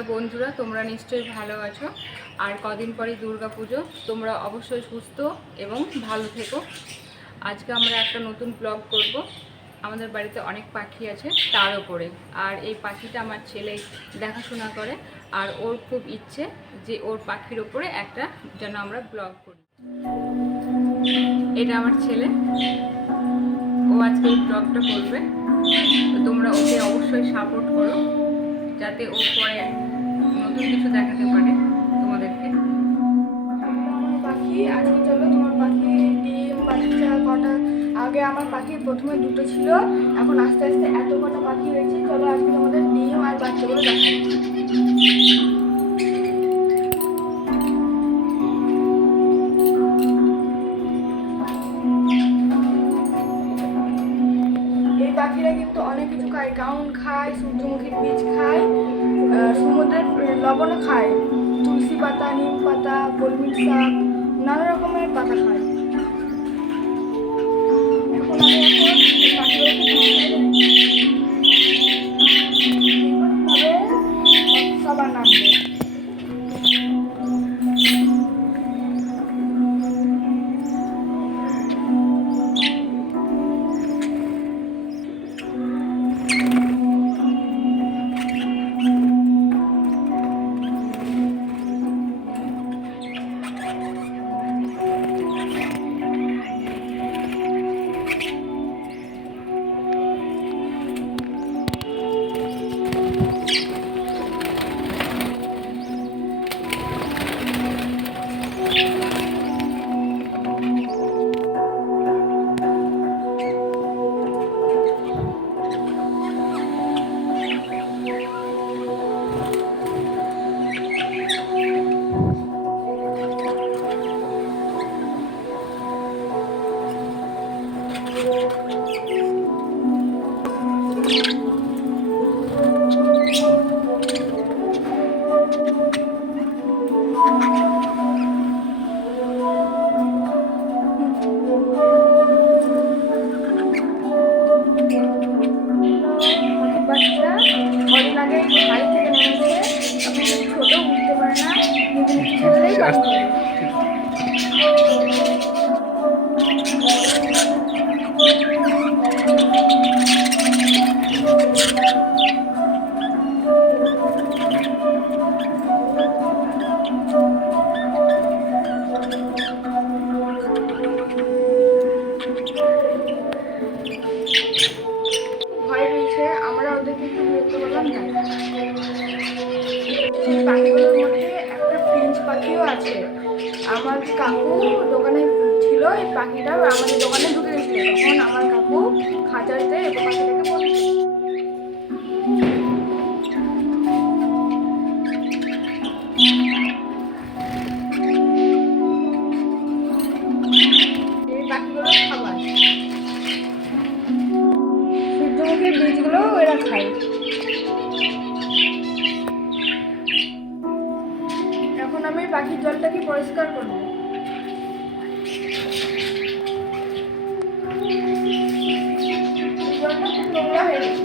Hello বন্ধুরা, তোমরা নিশ্চয়ই ভালো আছো। আর কদিন পরেই দুর্গা পুজো, তোমরা অবশ্যই সুস্থ এবং ভালো থেকো। আজকে আমরা একটা নতুন ব্লগ করব। আমাদের বাড়িতে অনেক পাখি আছে, তার ওপরে আর এই পাখিটা আমার ছেলে দেখাশোনা করে, আর ওর খুব ইচ্ছে যে ওর পাখির ওপরে একটা যেন আমরা ব্লগ করি। এটা আমার ছেলে, ও আজকে এই ব্লগটা করবে। তো তোমরা ওকে অবশ্যই সাপোর্ট করো যাতে ও পরে নতুন কিছু দেখাতে পারে তোমাদেরকে। পাখি আজকে চলো তোমার পাখি ডিম বাচ্চা কটা। আগে আমার পাখি প্রথমে দুটো ছিল, এখন আস্তে আস্তে এত কটা পাখি হয়েছে। চলো আজকে তোমাদের ডিম আর বাচ্চাগুলো দেখাই। এই পাখিরা কিন্তু অনেক কিছু খায়, গাউন খায়, সূর্যমুখীর বীজ খায়, সমুদ্রের লবণও খায়, তুলসী পাতা, নিম পাতা, কলমির শাক, নানা রকমের পাতা খায়। এখন আমি এই পাখিগুলোকে সবার নামবে। পাখিগুলোর মধ্যে একটা ফ্রেঞ্চ পাখিও আছে। আমার কাকু দোকানে ছিল, এই পাখিটাও আমাদের দোকানে ঢুকে গেছিল। তখন আমার কাকু খাঁচাতে এই পাখিটাকে বলছে। এই পাখিগুলোর খাবার সূর্যমুখীর বীজগুলো এরা খায়। এখন আমি পাখির জলটাকে পরিষ্কার করবো। জলটা খুব নোংরা হয়ে গেছে।